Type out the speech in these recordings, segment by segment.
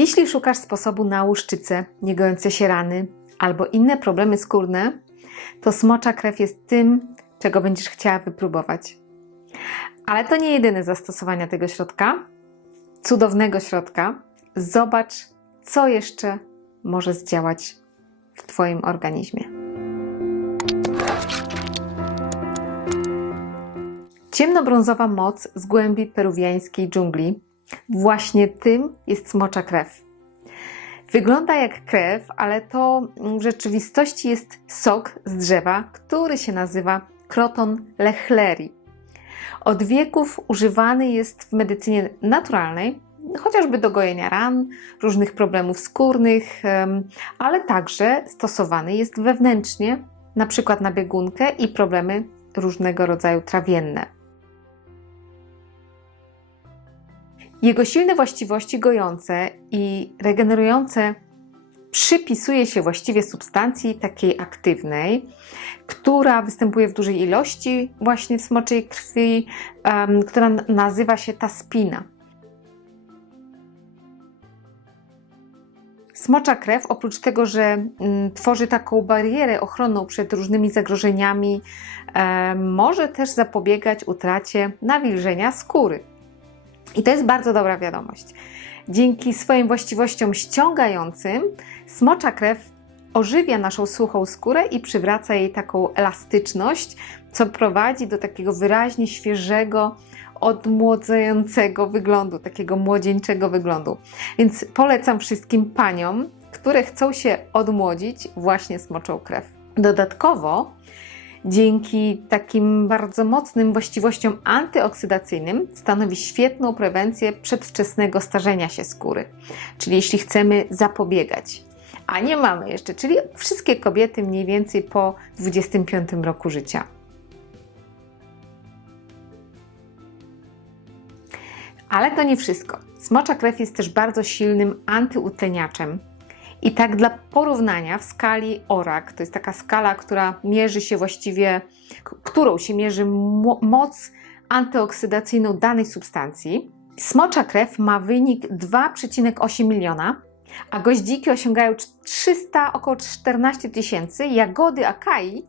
Jeśli szukasz sposobu na łuszczycę, niegojące się rany albo inne problemy skórne, to smocza krew jest tym, czego będziesz chciała wypróbować. Ale to nie jedyne zastosowania tego środka, cudownego środka. Zobacz, co jeszcze może zdziałać w Twoim organizmie. Ciemnobrązowa moc z głębi peruwiańskiej dżungli. Właśnie tym jest smocza krew. Wygląda jak krew, ale to w rzeczywistości jest sok z drzewa, który się nazywa Croton lechleri. Od wieków używany jest w medycynie naturalnej, chociażby do gojenia ran, różnych problemów skórnych, ale także stosowany jest wewnętrznie, na przykład na biegunkę i problemy różnego rodzaju trawienne. Jego silne właściwości gojące i regenerujące przypisuje się właściwie substancji takiej aktywnej, która występuje w dużej ilości właśnie w smoczej krwi, em, która nazywa się taspina. Smocza krew, oprócz tego, że mm, tworzy taką barierę ochronną przed różnymi zagrożeniami, może też zapobiegać utracie nawilżenia skóry. I to jest bardzo dobra wiadomość. Dzięki swoim właściwościom ściągającym, smocza krew ożywia naszą suchą skórę i przywraca jej taką elastyczność, co prowadzi do takiego wyraźnie świeżego, odmłodzającego wyglądu, takiego młodzieńczego wyglądu. Więc polecam wszystkim paniom, które chcą się odmłodzić, właśnie smoczą krew. Dodatkowo, dzięki takim bardzo mocnym właściwościom antyoksydacyjnym, stanowi świetną prewencję przedwczesnego starzenia się skóry. Czyli jeśli chcemy zapobiegać, a nie mamy jeszcze, czyli wszystkie kobiety mniej więcej po 25 roku życia. Ale to nie wszystko. Smocza krew jest też bardzo silnym antyutleniaczem. I tak dla porównania w skali ORAK, to jest taka skala, która mierzy się właściwie, którą się mierzy mo- moc antyoksydacyjną danej substancji, smocza krew ma wynik 2,8 miliona, a goździki osiągają 300, około 14 tysięcy, jagody akai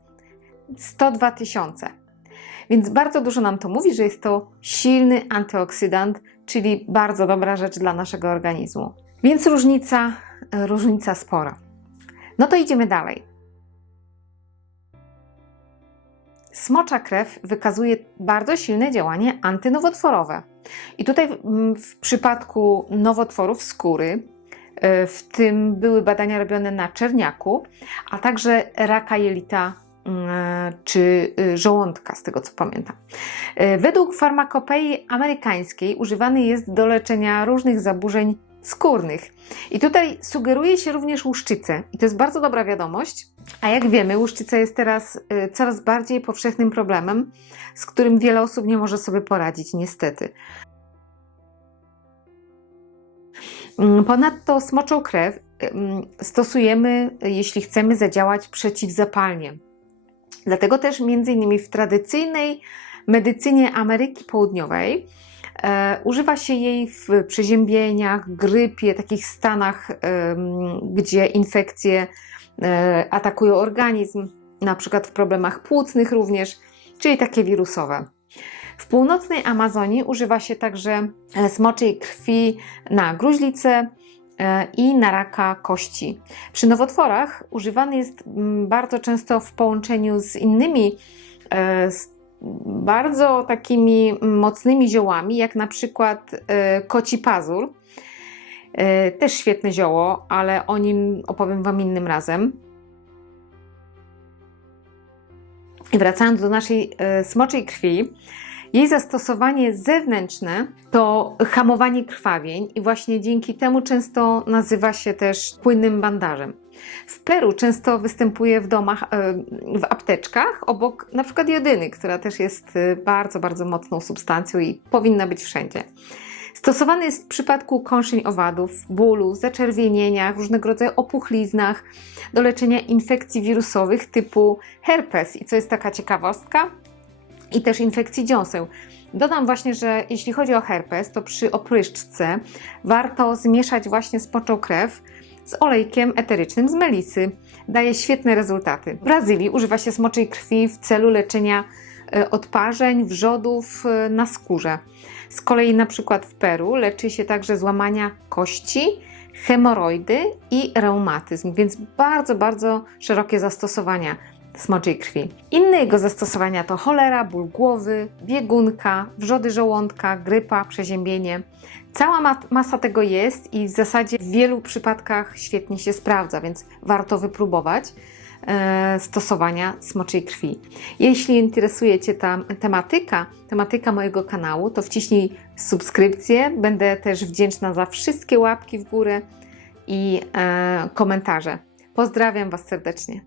102 tysiące. Więc bardzo dużo nam to mówi, że jest to silny antyoksydant, czyli bardzo dobra rzecz dla naszego organizmu. Więc różnica, różnica spora. No to idziemy dalej. Smocza krew wykazuje bardzo silne działanie antynowotworowe. I tutaj w przypadku nowotworów skóry, e, w tym były badania robione na czerniaku, a także raka jelita mm, czy y, żołądka, z tego co pamiętam. Według farmakopei amerykańskiej używany jest do leczenia różnych zaburzeń skórnych. I tutaj sugeruje się również łuszczycę. I to jest bardzo dobra wiadomość. A jak wiemy, łuszczyca jest teraz y, coraz bardziej powszechnym problemem, z którym wiele osób nie może sobie poradzić, niestety. Mm, Ponadto smoczą krew ym, stosujemy, jeśli chcemy zadziałać przeciwzapalnie. Dlatego też między innymi w tradycyjnej medycynie Ameryki Południowej używa się jej w przeziębieniach, grypie, takich stanach, gdzie infekcje e, atakują organizm, na przykład w problemach płucnych również, czyli takie wirusowe. W północnej Amazonii używa się także e, smoczej krwi na gruźlicę e, i na raka kości. Przy nowotworach używany jest bardzo często w połączeniu z innymi e, bardzo takimi mocnymi ziołami, jak na przykład e, koci pazur. E, Też świetne zioło, ale o nim opowiem Wam innym razem. Wracając do naszej e, smoczej krwi, jej zastosowanie zewnętrzne to hamowanie krwawień i właśnie dzięki temu często nazywa się też płynnym bandażem. W Peru często występuje w domach, e, w apteczkach obok na przykład jodyny, która też jest e, bardzo, bardzo mocną substancją i powinna być wszędzie. Stosowany jest w przypadku kąszeń owadów, bólu, zaczerwienieniach, różnego rodzaju opuchliznach, do leczenia infekcji wirusowych typu herpes. I co jest taka ciekawostka, i też infekcji dziąseł. Dodam właśnie, że jeśli chodzi o herpes, to przy opryszczce warto zmieszać właśnie smoczą krew z olejkiem eterycznym z melisy. Daje świetne rezultaty. W Brazylii używa się smoczej krwi w celu leczenia e, odparzeń, wrzodów e, na skórze. Z kolei na przykład w Peru leczy się także złamania kości, hemoroidy i reumatyzm, więc bardzo, bardzo szerokie zastosowania smoczej krwi. Inne jego zastosowania to cholera, ból głowy, biegunka, wrzody żołądka, grypa, przeziębienie. Cała ma- masa tego jest i w zasadzie w wielu przypadkach świetnie się sprawdza, więc warto wypróbować e, stosowania smoczej krwi. Jeśli interesuje Cię ta tematyka, tematyka mojego kanału, to wciśnij subskrypcję. Będę też wdzięczna za wszystkie łapki w górę i e, komentarze. Pozdrawiam Was serdecznie.